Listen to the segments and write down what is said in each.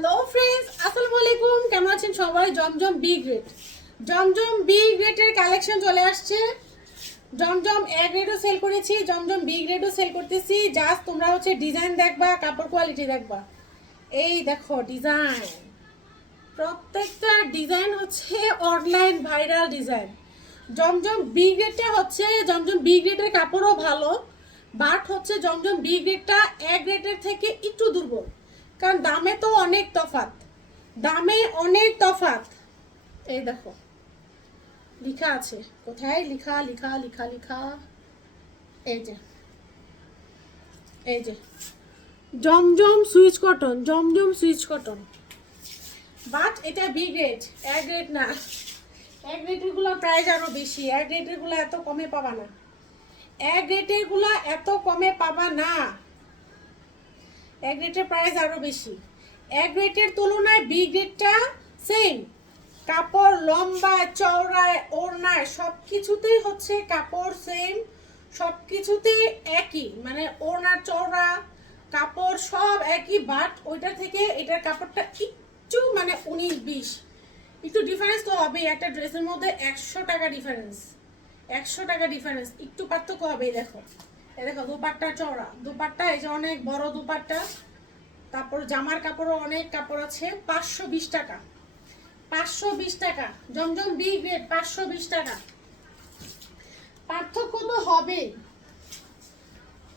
Hello friends আসসালামু আলাইকুম কেমন আছেন সবাই? Zamzam B grade Zamzam B গ্রেডের কালেকশন চলে আসছে। জমজম এ গ্রেডও সেল করেছি, জমজম বি গ্রেডও সেল করতেছি। জাস্ট তোমরা হচ্ছে ডিজাইন দেখবা, কাপড় কোয়ালিটি দেখবা। এই দেখো ডিজাইন প্রত্যেকটা ডিজাইন হচ্ছে online viral design Zamzam B গ্রেডটা হচ্ছে, জমজম বি গ্রেডের কাপড়ও ভালো বাট হচ্ছে জমজম বি গ্রেডটা এ গ্রেডের থেকে একটু দুর্বল। কারণ দামে তো অনেক তফাত দামে অনেক তফাত এই দেখো। লিখা আছে। কোথায়? লিখা লিখা লিখা লিখা। এই যে। এই যে। Zamzam Swiss cotton, Zamzam Swiss cotton. But এটা বি গ্রেড এ গ্রেড না। এ গ্রেডেরগুলো প্রাইস আরও বেশি। এ গ্রেডেরগুলো এত কমে পাবা না। এ গ্রেডেরগুলো এত কমে পাবা না। এ গ্রেডের প্রাইস আরও বেশি। এ গ্রেডের তুলনায় বি গ্রেডটা সেম কাপড় লম্বা, চওড়ায়, ওড়নায় সব কিছুতেই হচ্ছে কাপড় সেম সব কিছুতেই একই। মানে ওড়নার, চওড়া, কাপড় সব একই বাট ওইটা থেকে এটার কাপড়টা একটু মানে উনিশ, বিশ। একটু ডিফারেন্স তো হবে একটা ড্রেসের মধ্যে একশো টাকা ডিফারেন্স একশো টাকা ডিফারেন্স একটু পার্থক্য হবে এই দেখো। এই দেখো দুপাট্টা চওড়া। দুপাট্টা, এই যে অনেক বড় দুপাট্টা। তারপর জামার কাপড়ও অনেক কাপড় আছে, পাঁচশো বিশ টাকা। পাঁচশো বিশ টাকা, জমজম বি গ্রেড পাঁচশো বিশ টাকা। পার্থক্য তো হবেই।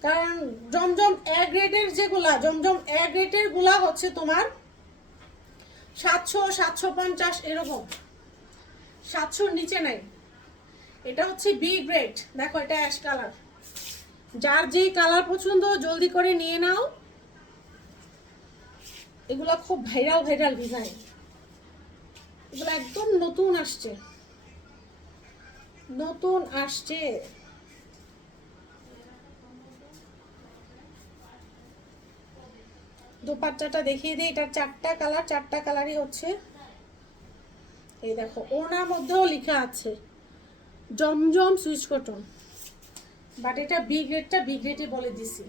কারণ জমজম এ গ্রেডের যেগুলা, জমজম এ গ্রেডেরগুলা হচ্ছে তোমার সাতশো সাতশো পঞ্চাশ এরকম। সাতশোর নিচে নাই। এটা হচ্ছে বি গ্রেড দেখো, এটা অ্যাশ কালার। যার যেই কালার পছন্দ, জলদি করে নিয়ে নাও। এগুলো খুব ভাইরাল ভাইরাল ডিজাইন এগুলো একদম নতুন আসছে। নতুন আসছে। দোপাট্টাটা দেখিয়ে দিই, এটার চারটা কালার, চারটা কালারই হচ্ছে। এই দেখো ওনার মধ্যেও লেখা আছে, জমজম সুইচ কটন। বাট এটা বি গ্রেডটা বি গ্রেডে বলে দিছি।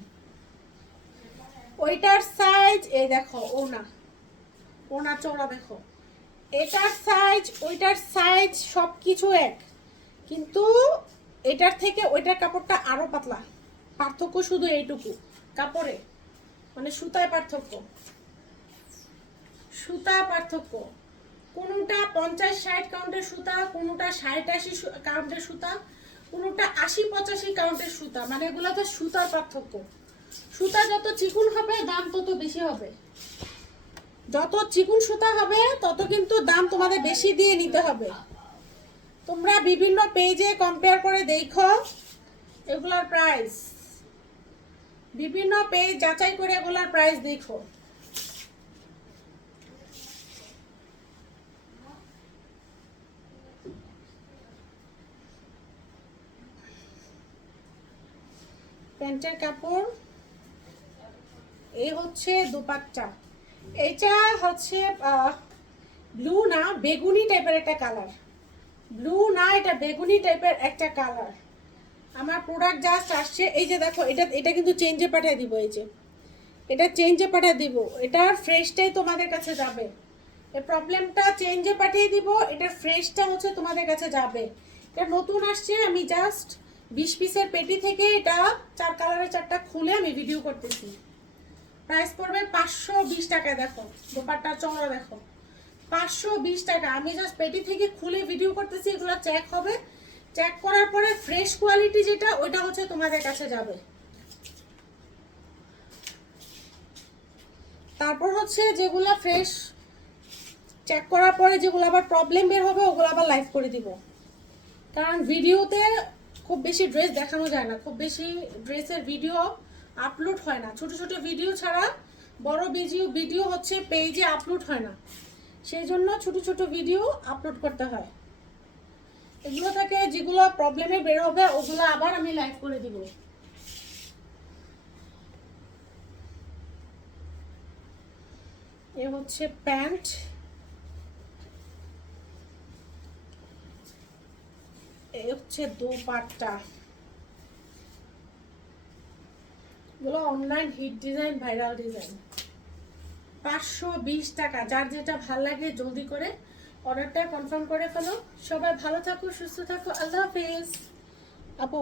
ওইটার সাইজ এই দেখো, ওনা। ওনা চওড়া দেখো। এটার সাইজ ওইটার সাইজ সব কিছু এক। কিন্তু এটার থেকে ওইটার কাপড়টা আরও পাতলা। পার্থক্য শুধু এইটুকু। কাপড়ে। মানে সুতায় পার্থক্য। সুতা পার্থক্য। কোনোটা পঞ্চাশ ষাট কাউন্টের সুতা, কোনোটা ষাট আশি কাউন্টের সুতা। কোনোটা আশি পঁচাশি কাউন্টের সুতা মানে এগুলো তো সুতার পার্থক্য। সুতা যত চিকুন হবে, দাম তত বেশি হবে। যত চিকুন সুতা হবে, তত কিন্তু দাম তোমাদের বেশি দিয়ে নিতে হবে। তোমরা বিভিন্ন পেজে কম্পেয়ার করে দেখো এগুলার প্রাইস বিভিন্ন পেজ যাচাই করে এগুলার প্রাইস দেখো। প্যান্টের কাপড়। এই হচ্ছে দুপাট্টা। এটা হচ্ছে ব্লু না, বেগুনি টাইপের একটা কালার ব্লু না, এটা বেগুনি টাইপের একটা কালার আমার প্রোডাক্ট জাস্ট আসছে, এই যে দেখো, এটা এটা কিন্তু চেঞ্জে পাঠিয়ে দিব, এই যে। এটা চেঞ্জে পাঠিয়ে দিব, এটার ফ্রেশটাই তোমাদের কাছে যাবে। এই প্রবলেমটা চেঞ্জে পাঠিয়ে দিব, এটার ফ্রেশটা হচ্ছে তোমাদের কাছে যাবে। এটা নতুন আসছে, আমি জাস্ট বিশ পিসের পেটি থেকে এটা চার কালারের চারটা খুলে আমি ভিডিও করতেছি। প্রাইস পড়বে পাঁচশো বিশ টাকা, দেখো। দোপাট্টা, চওড়া, দেখো। পাঁচশো বিশ টাকা। আমি জাস্ট পেটি থেকে খুলে ভিডিও করতেছি, এগুলো চেক হবে। চেক করার পরে ফ্রেশ কোয়ালিটি যেটা, ওইটা হচ্ছে তোমাদের কাছে যাবে। তারপর হচ্ছে যেগুলো ফ্রেশ চেক করার পরে যেগুলো আবার প্রবলেম বের হবে, ওগুলো আবার লাইভ করে দিব। কারণ ভিডিওতে খুব বেশি ড্রেস দেখানো যায় না, খুব বেশি ড্রেসের ভিডিও আপলোড হয় না। ছোট ছোট ভিডিও ছাড়া বড় ভিডিও ভিডিও হচ্ছে পেজে আপলোড হয় না। সেই জন্য ছোট ছোট ভিডিও আপলোড করতে হয়। এগুলো থেকে যেগুলো প্রবলেমে বের হবে ওগুলো আবার আমি লাইভ করে দিব। এ হচ্ছে প্যান্ট হচ্ছে দোপাট্টা। এগুলো online hit design viral design পাঁচশো বিশ টাকা, যার যেটা ভালো লাগে জলদি করে অর্ডারটা কনফার্ম করে ফেলো। সবাই ভালো থাকো, সুস্থ থাকো, আল্লাহ হাফিজ। আপু।